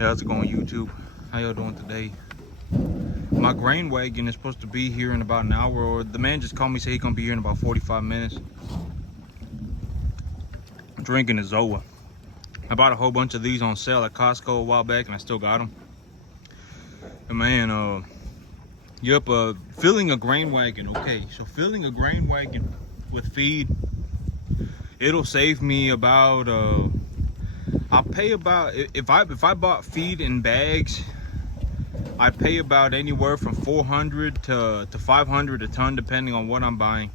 Hey, how's it going, YouTube? How y'all doing today? My grain wagon is supposed to be here in about an hour, or the man just called me, said he's gonna be here in about 45 minutes. I'm drinking a Zoa. I bought a whole bunch of these on sale at Costco a while back, and I still got them. And man, filling a grain wagon. Okay, so filling a grain wagon with feed, it'll save me about I'll pay about, if I bought feed in bags, I pay about anywhere from 400 to 500 a ton, depending on what I'm buying.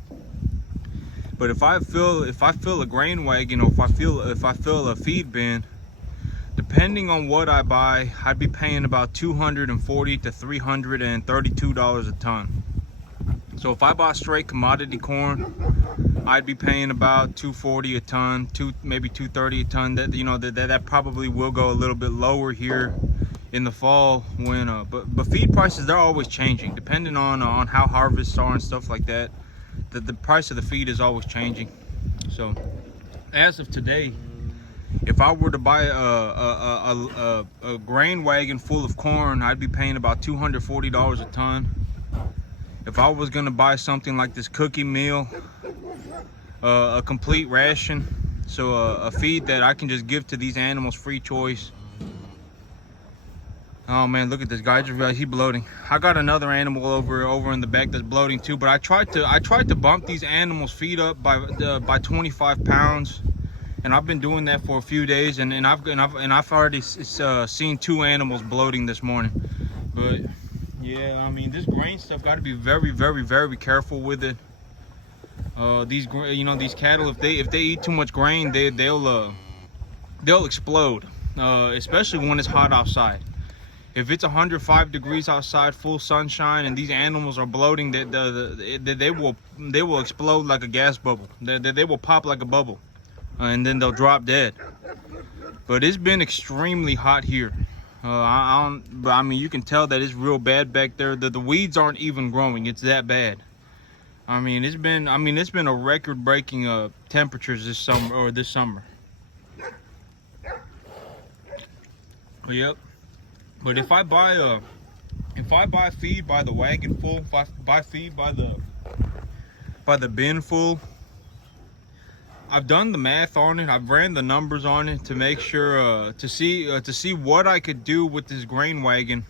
But if I fill a grain wagon, or if I fill a feed bin, depending on what I buy, I'd be paying about $240 to $332 a ton. So if I bought straight commodity corn, I'd be paying about $240 a ton, maybe $230 a ton. That probably will go a little bit lower here in the fall when but feed prices, they're always changing depending on how harvests are and stuff like that. The price of the feed is always changing. So as of today, if I were to buy a grain wagon full of corn, I'd be paying about $240 a ton. If I was gonna buy something like this cookie meal, a complete ration, so a feed that I can just give to these animals free choice. Oh man, look at this guy! I just realized he's bloating. I got another animal over in the back that's bloating too. But I tried to bump these animals' feet up by 25 pounds, and I've been doing that for a few days, and I've already seen 2 animals bloating this morning. But yeah, I mean, this grain stuff got to be very careful with it. These cattle, if they eat too much grain, they'll explode, especially when it's hot outside. If it's 105 degrees outside, full sunshine, and these animals are bloating, they will explode like a gas bubble. They will pop like a bubble, and then they'll drop dead. But it's been extremely hot here. But I mean, you can tell that it's real bad back there. The weeds aren't even growing. It's that bad. I mean, it's been a record-breaking temperatures this summer. Yep. But if I buy feed by the wagon full, if I buy feed by the bin full, I've done the math on it. I've ran the numbers on it to make sure to see what I could do with this grain wagon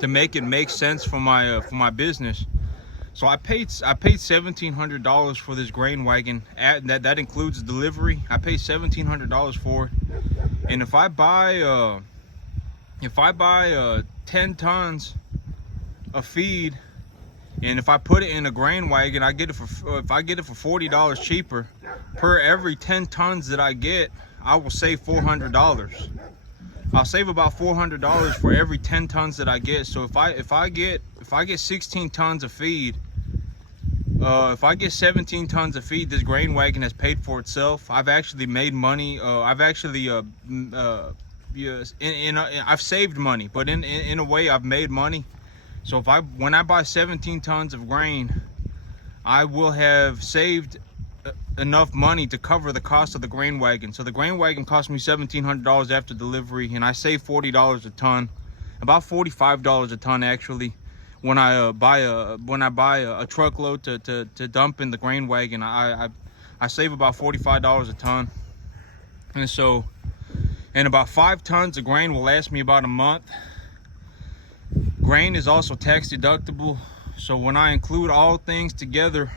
to make it make sense for my business. So I paid $1,700 for this grain wagon. That includes delivery. I paid $1,700 for it, and if I buy 10 tons of feed, and if I put it in a grain wagon, if I get it for $40 cheaper per every 10 tons that I get, I will save $400. I'll save about $400 for every 10 tons that I get. So if I get 16 tons of feed, if I get 17 tons of feed, this grain wagon has paid for itself. I've actually made money. I've saved money, but in a way I've made money. So when I buy 17 tons of grain, I will have saved enough money to cover the cost of the grain wagon. So the grain wagon cost me $1,700 after delivery, and I save $40 a ton, about $45 a ton actually. When I buy a truckload to dump in the grain wagon, I save about $45 a ton. And about 5 tons of grain will last me about a month. Grain is also tax deductible, so when I include all things together,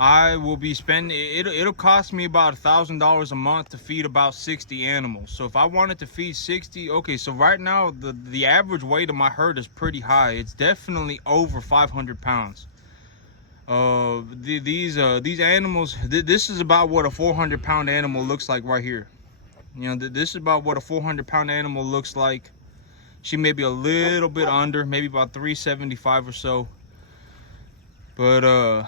I will be spending, it'll cost me about $1,000 a month to feed about 60 animals. So if I wanted to feed 60, okay, so right now the average weight of my herd is pretty high. It's definitely over 500 pounds. These animals, this is about what a 400-pound animal looks like right here. You know, this is about what a 400-pound animal looks like. She may be a little bit under, maybe about 375 or so. But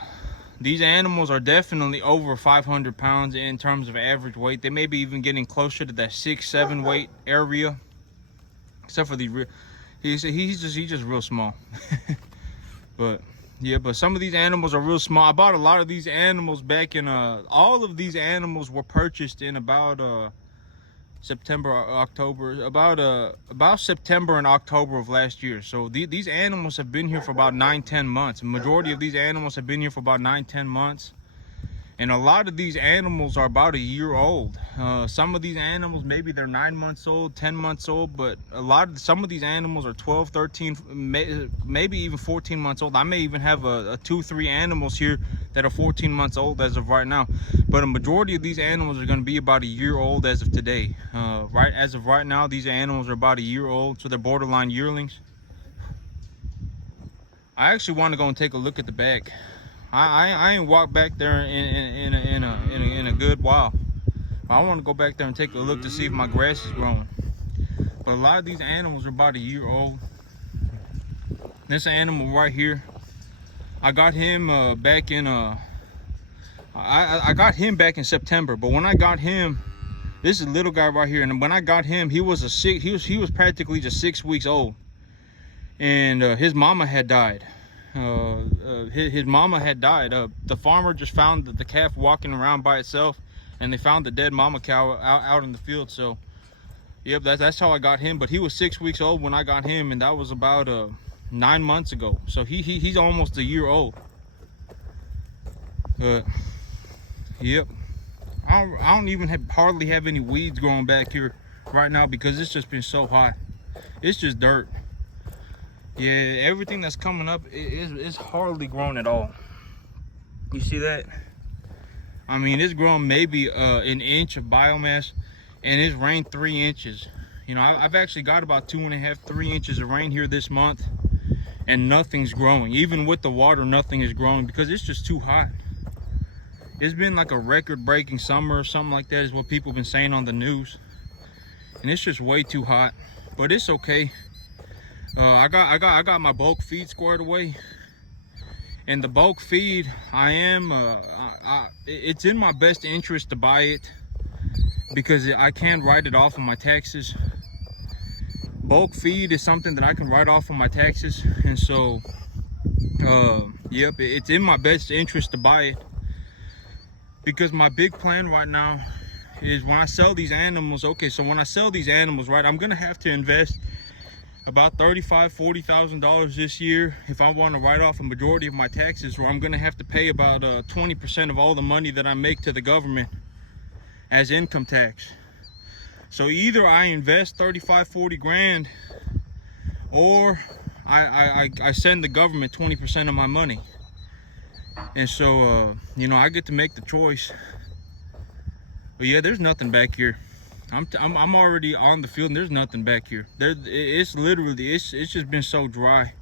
these animals are definitely over 500 pounds in terms of average weight. They may be even getting closer to that 6-7 weight area. Except for he's just real small. But yeah, but some of these animals are real small. I bought a lot of these animals back in all of these animals were purchased in about September, October, about September and October of last year. So these animals have been here for about 9-10 months. The majority of these animals have been here for about 9-10 months. And a lot of these animals are about a year old. Some of these animals, maybe they're 9 months old, 10 months old, but some of these animals are 12, 13, maybe even 14 months old. I may even have a 2-3 animals here that are 14 months old as of right now. But a majority of these animals are gonna be about a year old as of today. As of right now, these animals are about a year old, so they're borderline yearlings. I actually want to go and take a look at the back. I ain't walked back there in a good while. But I want to go back there and take a look to see if my grass is growing. But a lot of these animals are about a year old. This animal right here, I got him back in I got him back in September. But when I got him, this is a little guy right here, and when I got him, he was practically just 6 weeks old, and his mama had died. His mama had died. The farmer just found the calf walking around by itself, and they found the dead mama cow out in the field. So yep, that's how I got him. But he was 6 weeks old when I got him, and that was about 9 months ago. So he's almost a year old. But yep, I don't even hardly have any weeds growing back here right now because it's just been so hot. It's just dirt. Yeah, everything that's coming up is hardly grown at all. You see that? I mean, it's grown maybe an inch of biomass, and it's rained 3 inches. You know, I've actually got about 2.5, 3 inches of rain here this month, and nothing's growing. Even with the water, nothing is growing because it's just too hot. It's been like a record-breaking summer or something like that is what people have been saying on the news, and it's just way too hot. But it's okay. I got my bulk feed squared away, and the bulk feed, it's in my best interest to buy it because I can write it off on my taxes. Bulk feed is something that I can write off on my taxes, and so yep, it's in my best interest to buy it because my big plan right now is when I sell these animals. Okay, so when I sell these animals, right, I'm gonna have to invest about $35,000-$40,000 this year if I want to write off a majority of my taxes, or I'm going to have to pay about 20% of all the money that I make to the government as income tax. So either I invest 35-40 grand, or I send the government 20% of my money. And so you know, I get to make the choice. But yeah, there's nothing back here. I'm already on the field, and there's nothing back here. It's literally, it's just been so dry.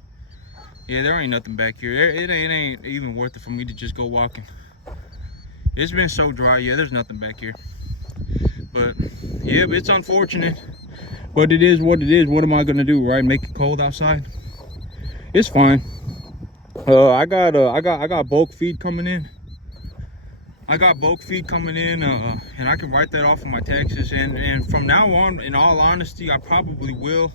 Yeah, there ain't nothing back here. It ain't even worth it for me to just go walking. It's been so dry. Yeah, there's nothing back here. But yeah, it's unfortunate, but it is what it is. What am I gonna do, right? Make it cold outside? It's fine. I got bulk feed coming in. and I can write that off of my taxes, and from now on, in all honesty, I probably will,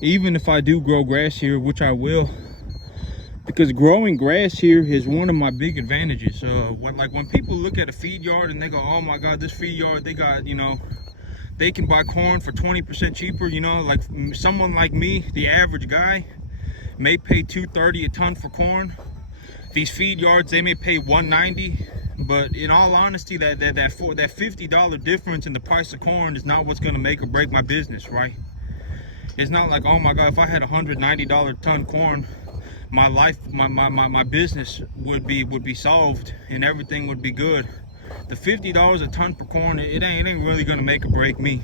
even if I do grow grass here, which I will, because growing grass here is one of my big advantages. When people look at a feed yard and they go, oh my god, this feed yard, they got, you know, they can buy corn for 20% cheaper, you know, like someone like me, the average guy, may pay $2.30 a ton for corn. These feed yards, they may pay $1.90. But in all honesty, that $50 difference in the price of corn is not what's going to make or break my business, right? It's not like, oh my god, if I had $190 ton corn, my business would be solved and everything would be good. The $50 a ton for corn, it ain't really going to make or break me.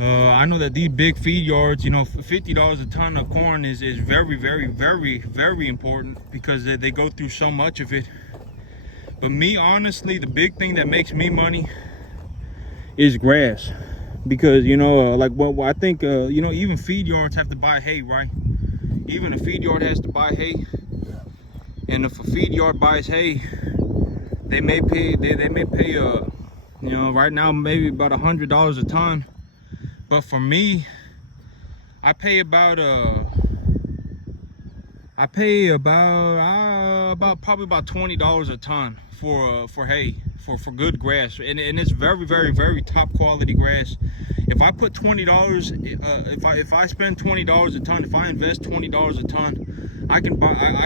I know that these big feed yards, you know, $50 a ton of corn is very, very, very, very important because they go through so much of it. But me, honestly, the big thing that makes me money is grass. Because, you know, I think, you know, even feed yards have to buy hay, right? Even a feed yard has to buy hay. And if a feed yard buys hay, they may pay, you know, right now, maybe about $100 a ton. But for me, I pay about I pay about probably about $20 a ton for hay, for good grass, and it's very top quality grass. If I put $20, if I spend $20 a ton, if I invest $20 a ton, I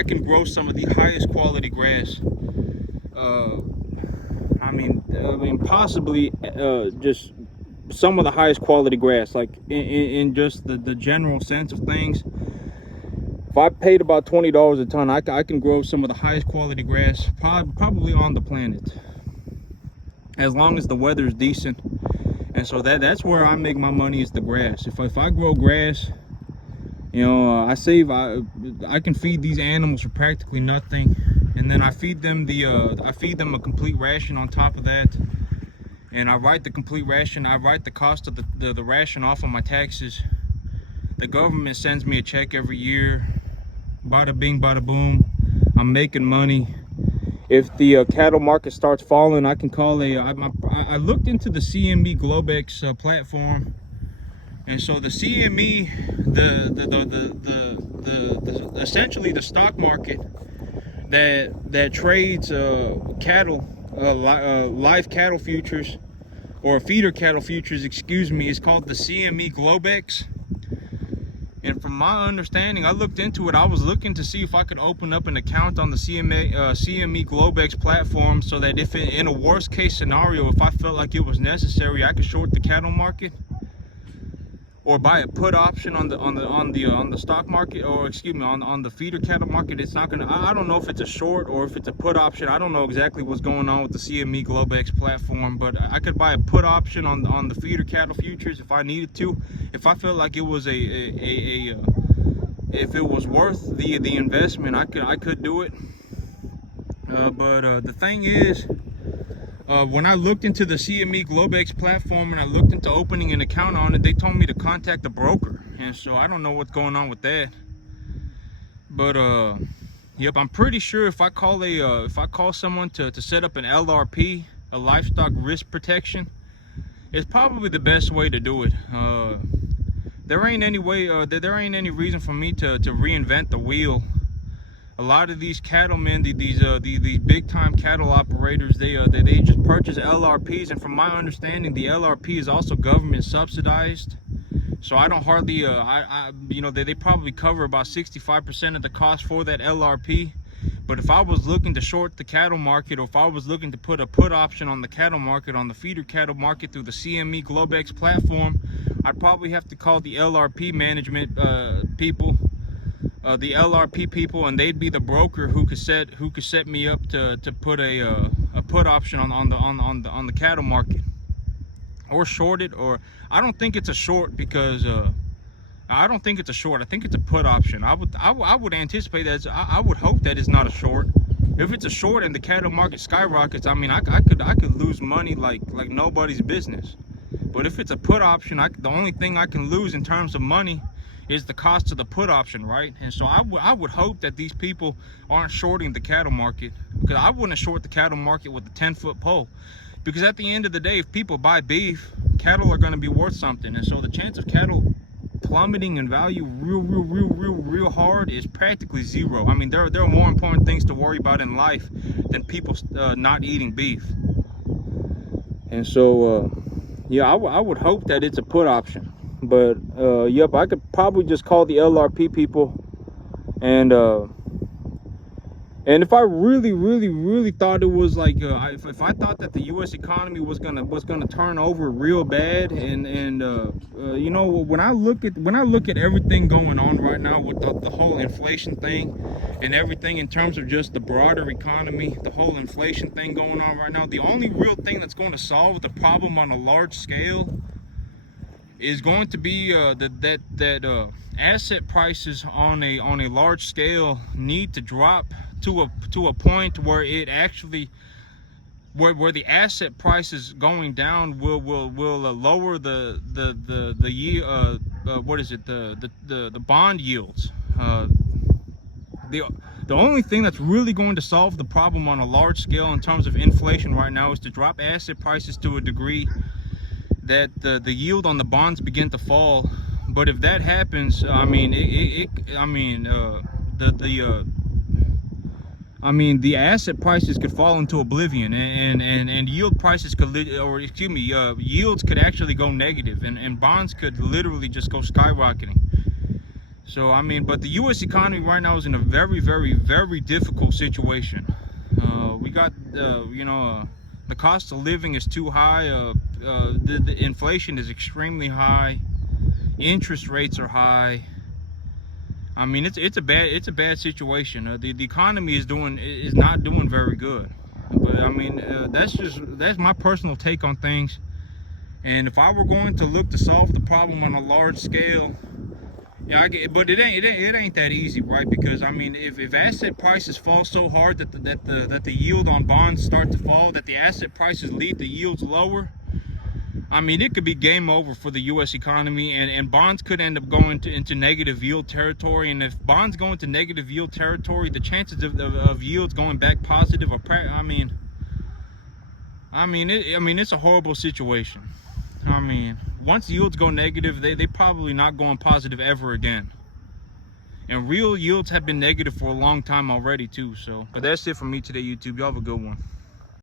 can grow some of the highest quality grass. I mean possibly just some of the highest quality grass, like in just the general sense of things. If I paid about $20 a ton, I can grow some of the highest quality grass probably on the planet, as long as the weather is decent. And so that's where I make my money, is the grass. If I grow grass, you know, I can feed these animals for practically nothing, and then I feed them a complete ration on top of that. And I write the complete ration, I write the cost of the ration off of my taxes. The government sends me a check every year. Bada bing, bada boom. I'm making money. If the cattle market starts falling, I can call I looked into the CME Globex platform, and so the CME, essentially the stock market that trades cattle, live cattle futures, or feeder cattle futures, excuse me, is called the CME Globex. And from my understanding, I looked into it. I was looking to see if I could open up an account on the CME Globex platform, so that if in a worst case scenario, if I felt like it was necessary, I could short the cattle market, or buy a put option on the stock market, or excuse me, on the feeder cattle market. It's not gonna, I don't know if it's a short or if it's a put option. I don't know exactly what's going on with the CME Globex platform, but I could buy a put option on the feeder cattle futures if I needed to, if I felt like it was if it was worth the investment. I could do it. But the thing is, when I looked into the CME Globex platform and I looked into opening an account on it, they told me to contact a broker, and so I don't know what's going on with that. But yep, I'm pretty sure if I call someone to set up an LRP, a livestock risk protection, it's probably the best way to do it. There ain't any way, there ain't any reason for me to reinvent the wheel. A lot of these cattlemen, these big time cattle operators, they just purchase LRPs, and from my understanding, the LRP is also government subsidized. So I don't hardly, you know, they probably cover about 65% of the cost for that LRP. But if I was looking to short the cattle market, or if I was looking to put a put option on the cattle market, on the feeder cattle market through the CME Globex platform, I'd probably have to call the LRP management people. The LRP people, and they'd be the broker who could set me up to put a put option on the cattle market, or short it. Or I don't think it's a short, because I don't think it's a short. I think it's a put option. I would anticipate that. I would hope that it's not a short. If it's a short and the cattle market skyrockets, I mean, I could lose money like nobody's business. But if it's a put option, the only thing I can lose in terms of money is the cost of the put option, right? And so I would hope that these people aren't shorting the cattle market, because I wouldn't short the cattle market with a 10-foot pole, because at the end of the day, if people buy beef, cattle are going to be worth something. And so the chance of cattle plummeting in value real hard is practically zero. I mean, there are more important things to worry about in life than people not eating beef. And so yeah, I would hope that it's a put option. But yep, I could probably just call the LRP people, and if I really thought it was like, if I thought that the U.S. economy was gonna turn over real bad, and you know, when I look at everything going on right now with the whole inflation thing and everything, in terms of just the broader economy, the whole inflation thing going on right now, the only real thing that's going to solve the problem on a large scale is going to be that asset prices on a large scale need to drop to a point where it actually, where the asset prices going down will lower the yield, what is it, the bond yields. The only thing that's really going to solve the problem on a large scale in terms of inflation right now is to drop asset prices to a degree that the yield on the bonds begin to fall. But if that happens, I mean, I mean, the asset prices could fall into oblivion, and yield prices could, yields could actually go negative, and bonds could literally just go skyrocketing. So, I mean, but the U.S. economy right now is in a very, very, very difficult situation. We got, the cost of living is too high. The inflation is extremely high. Interest rates are high. I mean, it's a bad situation. The economy is not doing very good. But I mean, that's my personal take on things. And if I were going to look to solve the problem on a large scale, yeah, but it ain't that easy, right? Because I mean, if asset prices fall so hard that the yield on bonds start to fall, that the asset prices lead the yields lower, I mean, it could be game over for the U.S. economy, and bonds could end up going into negative yield territory. And if bonds go into negative yield territory, the chances of yields going back positive are, it's a horrible situation. I mean, once yields go negative, they probably not going positive ever again. And real yields have been negative for a long time already too. So, but that's it for me today, YouTube. Y'all have a good one.